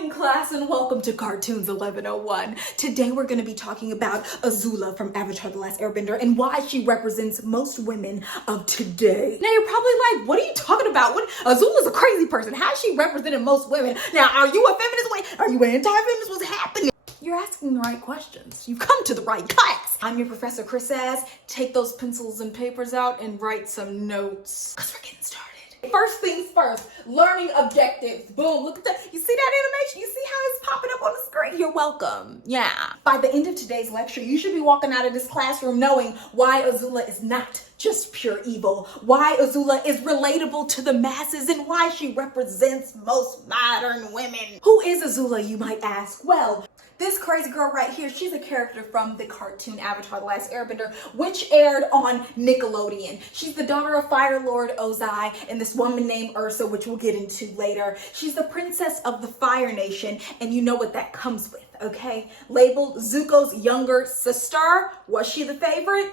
morning, class, and welcome to Cartoons 1101. Today we're going to be talking about Azula from Avatar: The Last Airbender and why she represents most women of today. Now you're probably like, what are you talking about? Azula's a crazy person. How is she representing most women? Now, are you a feminist? Wait, are you anti-feminist? What's happening? You're asking the right questions. You've come to the right class. I'm your Professor Chris Sass. Take those pencils and papers out and write some notes, because we're getting started. First things first, learning objectives. Boom, look at that. You see that animation? You see how it's popping up on the screen? You're welcome. Yeah. By the end of today's lecture, you should be walking out of this classroom knowing why Azula is not just pure evil, why Azula is relatable to the masses, and why she represents most modern women. Who is Azula, you might ask? Well, this crazy girl right here, she's a character from the cartoon Avatar: The Last Airbender, which aired on Nickelodeon. She's the daughter of Fire Lord Ozai and this woman named Ursa, which we'll get into later. She's the princess of the Fire Nation, and you know what that comes with, okay? Labeled Zuko's younger sister. Was she the favorite?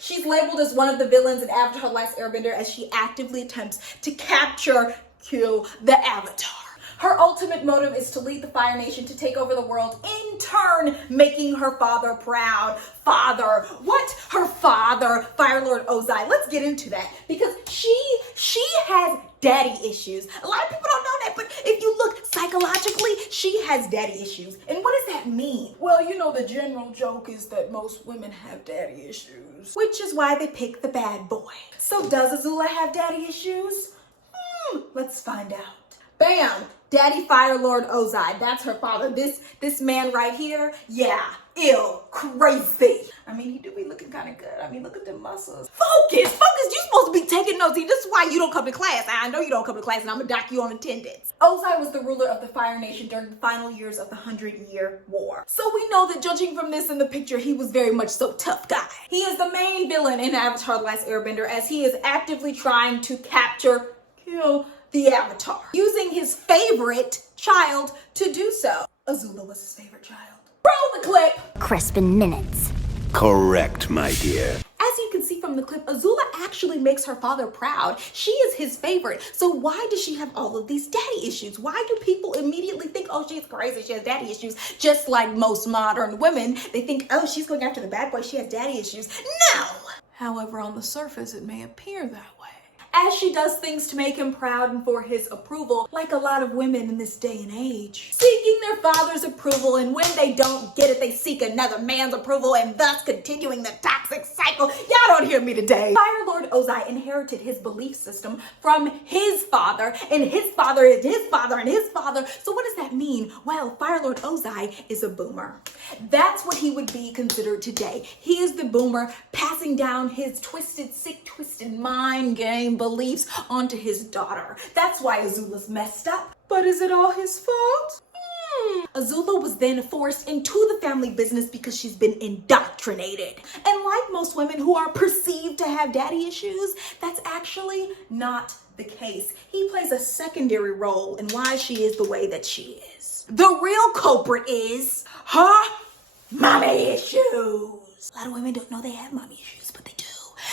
She's labeled as one of the villains in Avatar: The Last Airbender as she actively attempts to kill the Avatar. Her ultimate motive is to lead the Fire Nation to take over the world, in turn making her father proud. Father, what? Her father, Fire Lord Ozai. Let's get into that, because she has daddy issues. A lot of people don't know that, but if you look psychologically, she has daddy issues. And what does that mean? Well, you know, the general joke is that most women have daddy issues, which is why they pick the bad boy. So does Azula have daddy issues? Let's find out. Bam! Daddy Fire Lord Ozai. That's her father. This man right here, yeah, ill, crazy. I mean, he do be looking kind of good. I mean, look at the muscles. Focus! You're supposed to be taking notes. See, this is why you don't come to class. I know you don't come to class, and I'm gonna dock you on attendance. Ozai was the ruler of the Fire Nation during the final years of the 100-Year War. So we know that, judging from this in the picture, he was very much so tough guy. He is the main villain in Avatar: The Last Airbender, as he is actively trying to kill the Avatar, using his favorite child to do so. Azula was his favorite child. Roll the clip! Crisp in minutes. Correct, my dear. As you can see from the clip, Azula actually makes her father proud. She is his favorite. So why does she have all of these daddy issues? Why do people immediately think, oh, she's crazy, she has daddy issues? Just like most modern women, they think, oh, she's going after the bad boy, she has daddy issues. No! However, on the surface, it may appear that way, as she does things to make him proud and for his approval, like a lot of women in this day and age, seeking their father's approval, and when they don't get it, they seek another man's approval, and thus continuing the toxic cycle. Y'all don't hear me today. Fire Lord Ozai inherited his belief system from his father, and his father is his father and his father. So what does that mean? Well, Fire Lord Ozai is a boomer. That's what he would be considered today. He is the boomer, passing down his sick, twisted mind game beliefs onto his daughter. That's why Azula's messed up. But is it all his fault? Azula was then forced into the family business because she's been indoctrinated. And like most women who are perceived to have daddy issues, that's actually not the case. He plays a secondary role in why she is the way that she is. The real culprit is her mommy issues. A lot of women don't know they have mommy issues, but they do.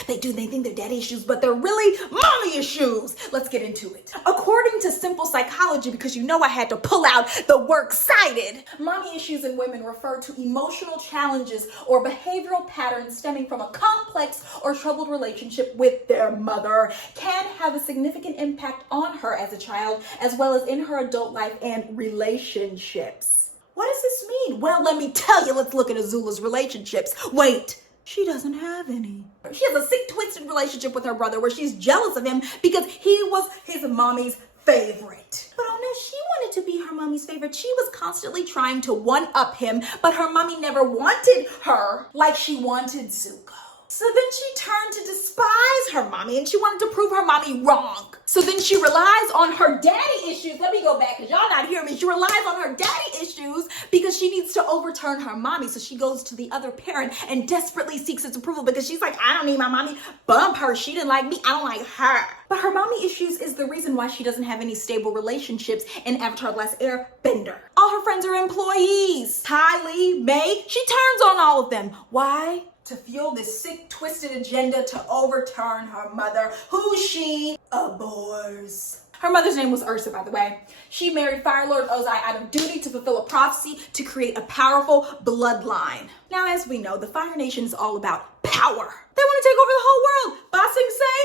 They think they're daddy issues, but they're really mommy issues. Let's get into it. According to simple psychology, because you know I had to pull out the works cited, mommy issues in women refer to emotional challenges or behavioral patterns stemming from a complex or troubled relationship with their mother. Can have a significant impact on her as a child, as well as in her adult life and relationships. What does this mean? Well, let me tell you. Let's look at Azula's relationships. Wait. She doesn't have any. She has a sick, twisted relationship with her brother where she's jealous of him because he was his mommy's favorite. But oh no, she wanted to be her mommy's favorite. She was constantly trying to one-up him, but her mommy never wanted her like she wanted Zuko. So then she turned to despise her mommy, and she wanted to prove her mommy wrong. So then she relies on her daddy issues. Let me go back, because y'all not hearing me. She relies on her daddy issues because she needs to overturn her mommy. So she goes to the other parent and desperately seeks its approval because she's like, I don't need my mommy. Bump her. She didn't like me. I don't like her. But her mommy issues is the reason why she doesn't have any stable relationships in Avatar: The Last Airbender. All her friends are employees. Kylie, May, she turns on all of them. Why? To fuel this sick, twisted agenda to overturn her mother, who she abhors. Her mother's name was Ursa, by the way. She married Fire Lord Ozai out of duty to fulfill a prophecy to create a powerful bloodline. Now, as we know, the Fire Nation is all about power. They want to take over the whole world. Bossing say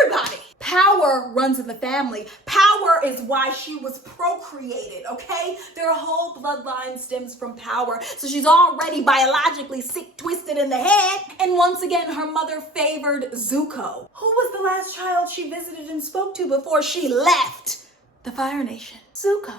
everybody. Power runs in the family. Power is why she was procreated, okay? Their whole bloodline stems from power. So she's already biologically sick, twisted in the head. And once again, her mother favored Zuko. Who was the last child she visited and spoke to before she left the Fire Nation? Zuko.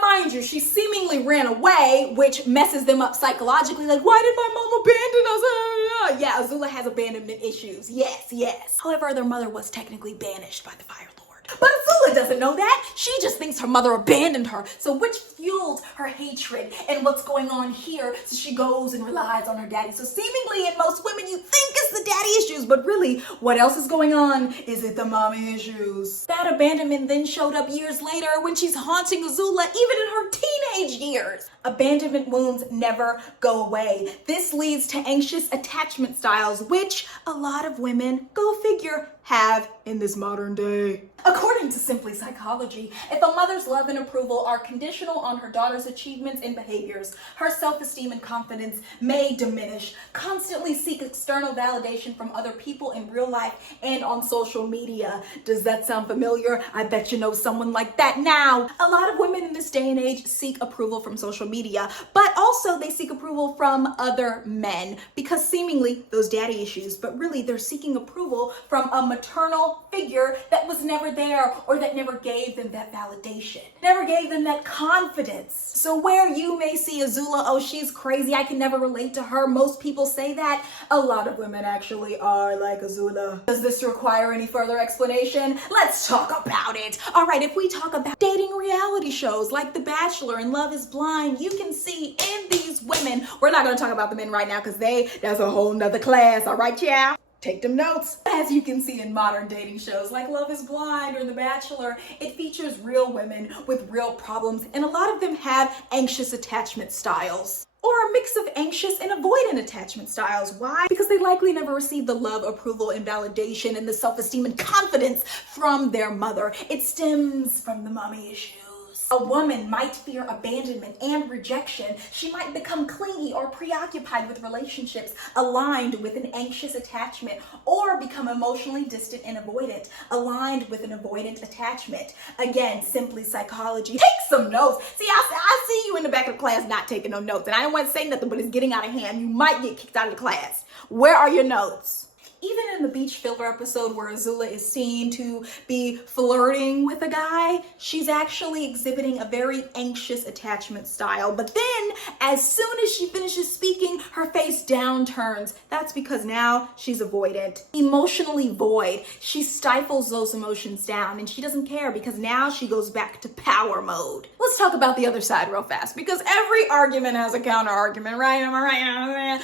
Mind you, she seemingly ran away, which messes them up psychologically. Like, why did my mom abandon us? Yeah, Azula has abandonment issues. Yes. However, their mother was technically banished by the Fire Lord. But Azula doesn't know that. She just thinks her mother abandoned her. So which fuels her hatred and what's going on here. So she goes and relies on her daddy. So seemingly in most women, you think it's the daddy issues, but really what else is going on? Is it the mommy issues? That abandonment then showed up years later when she's haunting Azula even in her teenage years. Abandonment wounds never go away. This leads to anxious attachment styles, which a lot of women, go figure, have in this modern day. According to Simply Psychology, if a mother's love and approval are conditional on her daughter's achievements and behaviors, her self-esteem and confidence may diminish. Constantly seek external validation from other people in real life and on social media. Does that sound familiar? I bet you know someone like that now. A lot of women in this day and age seek approval from social media, but also they seek approval from other men because seemingly those daddy issues, but really they're seeking approval from a maternal figure that was never there or that never gave them that validation, never gave them that confidence. So where you may see Azula, oh, she's crazy, I can never relate to her, most people say that, a lot of women actually are like Azula. Does this require any further explanation? Let's talk about it. All right, if we talk about dating reality shows like The Bachelor and Love is Blind, you can see in these women, we're not going to talk about the men right now because that's a whole nother class, all right, yeah? Take them notes. As you can see in modern dating shows like Love is Blind or The Bachelor, it features real women with real problems, and a lot of them have anxious attachment styles. Or a mix of anxious and avoidant attachment styles. Why? Because they likely never received the love, approval, and validation and the self-esteem and confidence from their mother. It stems from the mommy issues. A woman might fear abandonment and rejection. She might become clingy or preoccupied with relationships aligned with an anxious attachment, or become emotionally distant and avoidant, aligned with an avoidant attachment. Again, Simply Psychology. Take some notes. See, I see you in the back of the class not taking no notes, and I don't want to say nothing, but it's getting out of hand. You might get kicked out of the class. Where are your notes? Even in the beach filler episode where Azula is seen to be flirting with a guy, she's actually exhibiting a very anxious attachment style. But then, as soon as she finishes speaking, her face downturns. That's because now she's avoidant, emotionally void. She stifles those emotions down and she doesn't care because now she goes back to power mode. Let's talk about the other side real fast because every argument has a counter argument, right? Am I right?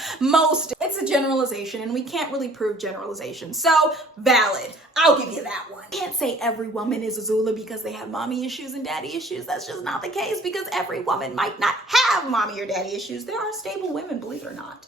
It's a generalization and we can't really prove generalization. So valid. I'll give you that one. Can't say every woman is Azula because they have mommy issues and daddy issues. That's just not the case because every woman might not have mommy or daddy issues. There are stable women, believe it or not.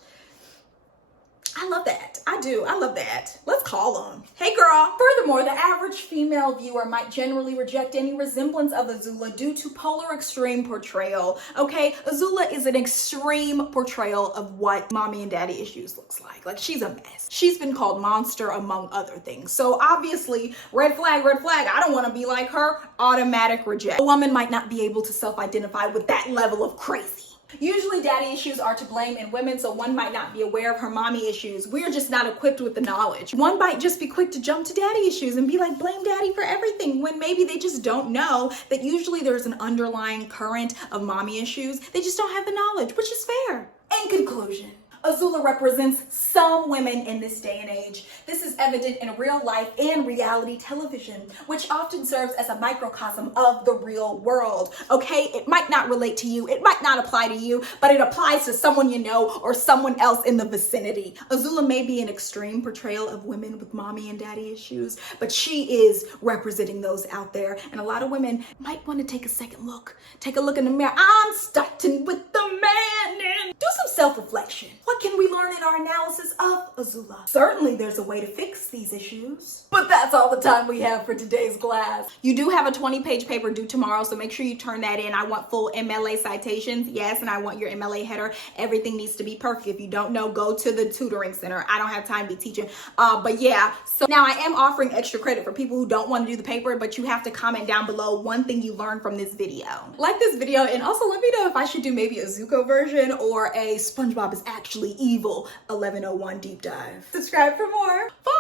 I love that. I do. I love that. Let's call them. Hey girl. Furthermore, the average female viewer might generally reject any resemblance of Azula due to polar extreme portrayal. Okay, Azula is an extreme portrayal of what mommy and daddy issues looks like. Like, she's a mess. She's been called monster among other things. So obviously, red flag, I don't want to be like her. Automatic reject. A woman might not be able to self-identify with that level of crazy. Usually daddy issues are to blame in women, so one might not be aware of her mommy issues. We're just not equipped with the knowledge. One might just be quick to jump to daddy issues and be like, blame daddy for everything, when maybe they just don't know that usually there's an underlying current of mommy issues. They just don't have the knowledge, which is fair. In conclusion, Azula represents some women in this day and age. This is evident in real life and reality television, which often serves as a microcosm of the real world. Okay, it might not relate to you, it might not apply to you, but it applies to someone you know or someone else in the vicinity. Azula may be an extreme portrayal of women with mommy and daddy issues, but she is representing those out there. And a lot of women might want to take a second look. Take a look in the mirror. I'm starting with the man. Do some self-reflection. What can we learn in our analysis of Azula? Certainly there's a way to fix these issues. But that's all the time we have for today's class. You do have a 20-page paper due tomorrow, so make sure you turn that in. I want full MLA citations, yes, and I want your MLA header. Everything needs to be perfect. If you don't know, go to the tutoring center. I don't have time to be teaching. But yeah, so now I am offering extra credit for people who don't want to do the paper, but you have to comment down below one thing you learned from this video. Like this video, and also let me know if I should do maybe a Zuko version or a SpongeBob is actually evil 1101 deep dive. Subscribe for more. Bye!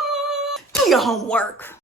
Do your homework.